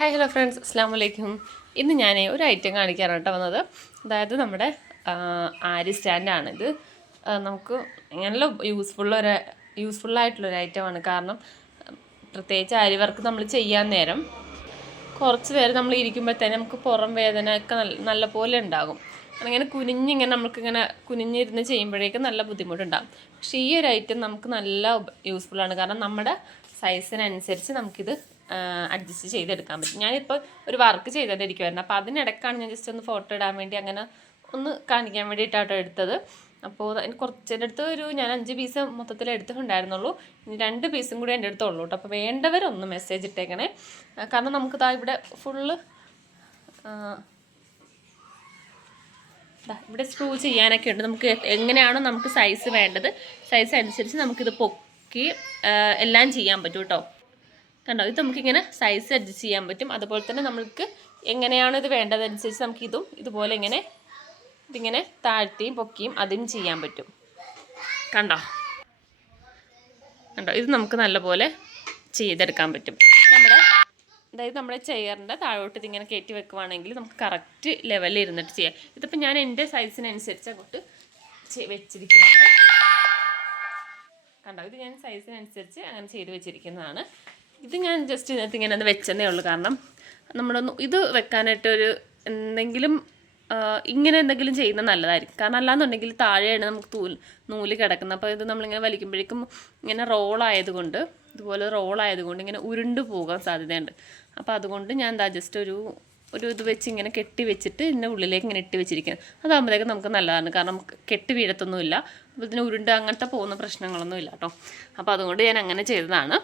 Hi hello friends, അസ്സാം വലൈക്കും. ഇന്ന് ഞാൻ ഒരു ഐറ്റം കാണിക്കാനാണ് കേട്ടോ വന്നത്. അതായത് നമ്മുടെ ആരി സ്റ്റാൻഡാണിത്. നമുക്ക് നല്ല യൂസ്ഫുള്ളായിട്ടുള്ളൊരു ഐറ്റമാണ്. കാരണം പ്രത്യേകിച്ച് ആരി വർക്ക് നമ്മൾ ചെയ്യാൻ നേരം കുറച്ച് പേര് നമ്മൾ ഇരിക്കുമ്പോഴത്തേനും നമുക്ക് പുറം വേദന ഒക്കെ നല്ല പോലെ ഉണ്ടാകും. അങ്ങനെ നമുക്കിങ്ങനെ കുനിഞ്ഞിരുന്ന് ചെയ്യുമ്പോഴേക്കും നല്ല ബുദ്ധിമുട്ടുണ്ടാകും. പക്ഷേ ഈ ഒരു ഐറ്റം നമുക്ക് നല്ല യൂസ്ഫുള്ളാണ്. കാരണം നമ്മുടെ സൈസിനനുസരിച്ച് നമുക്കിത് അഡ്ജസ്റ്റ് ചെയ്തെടുക്കാൻ പറ്റും. ഞാനിപ്പോൾ ഒരു വർക്ക് ചെയ്തുകൊണ്ടിരിക്കുമായിരുന്നു. അപ്പോൾ അതിനിടയ്ക്കാണ് ഞാൻ ജസ്റ്റ് ഒന്ന് ഫോട്ടോ ഇടാൻ വേണ്ടി അങ്ങനെ ഒന്ന് കാണിക്കാൻ വേണ്ടിയിട്ടാട്ടോ എടുത്തത്. അപ്പോൾ എൻ്റെ അടുത്ത് ഞാൻ 5 പീസ് മൊത്തത്തിൽ എടുത്തിട്ടുണ്ടായിരുന്നുള്ളൂ. ഇനി 2 പീസും കൂടി എൻ്റെ അടുത്തുള്ളൂ കേട്ടോ. അപ്പോൾ വേണ്ടവരൊന്ന് മെസ്സേജ് ഇട്ടേക്കണേ. കാരണം നമുക്കിതാ ഇവിടെ ഫുള്ള് ഇവിടെ സ്ക്രൂ ചെയ്യാനൊക്കെ ഉണ്ട്. നമുക്ക് എങ്ങനെയാണോ നമുക്ക് സൈസ് വേണ്ടത്, സൈസ് അനുസരിച്ച് നമുക്കിത് പൊക്കി എല്ലാം ചെയ്യാൻ പറ്റും കേട്ടോ. കണ്ടോ, ഇത് നമുക്കിങ്ങനെ സൈസ് അഡ്ജസ്റ്റ് ചെയ്യാൻ പറ്റും. അതുപോലെ തന്നെ നമുക്ക് എങ്ങനെയാണോ ഇത് വേണ്ടതനുസരിച്ച് നമുക്ക് ഇതുപോലെ ഇതിങ്ങനെ താഴ്ത്തിയും പൊക്കിയും അതും ചെയ്യാൻ പറ്റും. കണ്ടോ, ഇത് നമുക്ക് നല്ലപോലെ ചെയ്തെടുക്കാൻ പറ്റും. അതായത് നമ്മുടെ ചെയറിൻ്റെ താഴോട്ട് ഇതിങ്ങനെ കയറ്റി വെക്കുവാണെങ്കിൽ നമുക്ക് കറക്റ്റ് ലെവലിൽ ഇരുന്നിട്ട് ചെയ്യാം. ഇതിപ്പോൾ ഞാൻ എൻ്റെ സൈസിനനുസരിച്ച് അങ്ങോട്ട് വെച്ചിരിക്കുന്നതാണ്. കണ്ടോ, ഇത് ഞാൻ സൈസിനനുസരിച്ച് അങ്ങനെ ചെയ്ത് വെച്ചിരിക്കുന്നതാണ്. ഇത് ഞാൻ ജസ്റ്റ് ഇതിനകത്ത് ഇങ്ങനെ ഒന്ന് വെച്ചതേ ഉള്ളൂ. കാരണം ഇത് വെക്കാനായിട്ടൊരു ഇങ്ങനെ എന്തെങ്കിലും ചെയ്യുന്നത് നല്ലതായിരിക്കും. കാരണം അല്ലാന്നുണ്ടെങ്കിൽ താഴെയാണ് നമുക്ക് നൂല് കിടക്കുന്നത്. അപ്പോൾ ഇത് നമ്മളിങ്ങനെ വലിക്കുമ്പോഴേക്കും ഇങ്ങനെ ഇതുപോലെ റോളായതുകൊണ്ട് ഇങ്ങനെ ഉരുണ്ട് പോകാൻ സാധ്യതയുണ്ട്. അപ്പോൾ അതുകൊണ്ട് ഞാൻ ജസ്റ്റ് ഒരു ഇത് വെച്ച് ഇങ്ങനെ കെട്ടി വെച്ചിട്ട് ഇതിൻ്റെ ഉള്ളിലേക്ക് ഇങ്ങനെ ഇട്ട് വെച്ചിരിക്കുന്നത്. അതാകുമ്പോഴത്തേക്കും നമുക്ക് നല്ലതാണ്. കാരണം കെട്ടി വീഴത്തൊന്നുമില്ല. അപ്പോൾ ഇതിന് ഉരുണ്ട് അങ്ങനത്തെ പോകുന്ന പ്രശ്നങ്ങളൊന്നും ഇല്ല കേട്ടോ. അപ്പോൾ അതുകൊണ്ട് ഞാൻ അങ്ങനെ ചെയ്തതാണ്.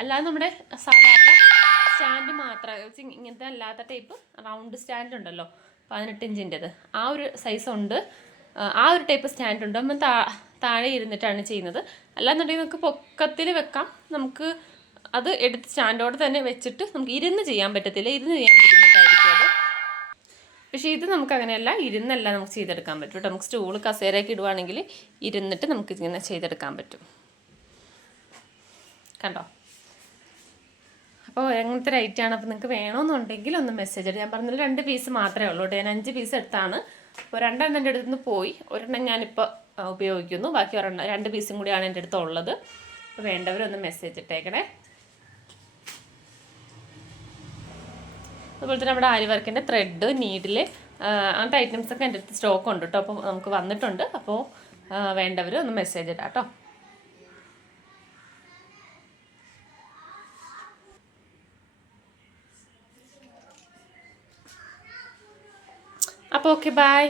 അല്ലാതെ നമ്മുടെ സാധാരണ സ്റ്റാൻഡ് മാത്രം ഇങ്ങനത്തെ അല്ലാത്ത ടൈപ്പ് റൗണ്ട് സ്റ്റാൻഡ് ഉണ്ടല്ലോ, 18 ഇഞ്ചിൻ്റെത്, ആ ഒരു സൈസ് ഉണ്ട്. ആ ഒരു ടൈപ്പ് സ്റ്റാൻഡ് ഉണ്ട്. നമ്മൾ താഴെ ഇരുന്നിട്ടാണ് ചെയ്യുന്നത്. അല്ലാന്നുണ്ടെങ്കിൽ നമുക്ക് പൊക്കത്തിൽ വെക്കാം. നമുക്ക് അത് എടുത്ത് സ്റ്റാൻഡോടെ തന്നെ വെച്ചിട്ട് നമുക്ക് ഇരുന്ന് ചെയ്യാൻ പറ്റത്തില്ല. ഇരുന്ന് ചെയ്യാൻ ബുദ്ധിമുട്ടായിരിക്കും അത്. പക്ഷേ ഇത് നമുക്ക് അങ്ങനെയല്ല, ഇരുന്നല്ല നമുക്ക് ചെയ്തെടുക്കാൻ പറ്റും കേട്ടോ. നമുക്ക് സ്റ്റൂള് കസേരയൊക്കെ ഇടുവാണെങ്കിൽ ഇരുന്നിട്ട് നമുക്ക് ഇങ്ങനെ ചെയ്തെടുക്കാൻ പറ്റും. കണ്ടോ, അപ്പോൾ അങ്ങനത്തെ ഒരു ഐറ്റമാണ്. അപ്പോൾ നിങ്ങൾക്ക് വേണമെന്നുണ്ടെങ്കിൽ ഒന്ന് മെസ്സേജ് ഇടും. ഞാൻ പറഞ്ഞത് 2 പീസ് മാത്രമേ ഉള്ളൂ കേട്ടോ. ഞാൻ 5 പീസ് എടുത്താണ്. അപ്പോൾ 2 എണ്ണം എൻ്റെ അടുത്ത് നിന്ന് പോയി. 1 എണ്ണം ഞാനിപ്പോൾ ഉപയോഗിക്കുന്നു. ബാക്കി 2 പീസും കൂടിയാണ് എൻ്റെ അടുത്ത് ഉള്ളത്. അപ്പോൾ വേണ്ടവരൊന്ന് മെസ്സേജ് ഇട്ടേക്കണേ. അതുപോലെ തന്നെ നമ്മുടെ ആരി വർക്കിൻ്റെ ത്രെഡ്, നീഡിൽ, അങ്ങനത്തെ ഐറ്റംസൊക്കെ എൻ്റെ അടുത്ത് സ്റ്റോക്ക് ഉണ്ട് കേട്ടോ. അപ്പോൾ നമുക്ക് വന്നിട്ടുണ്ട്. അപ്പോൾ വേണ്ടവർ ഒന്ന് മെസ്സേജ് ഇടാം കേട്ടോ. അപ്പോൾ ഓക്കെ, ബൈ.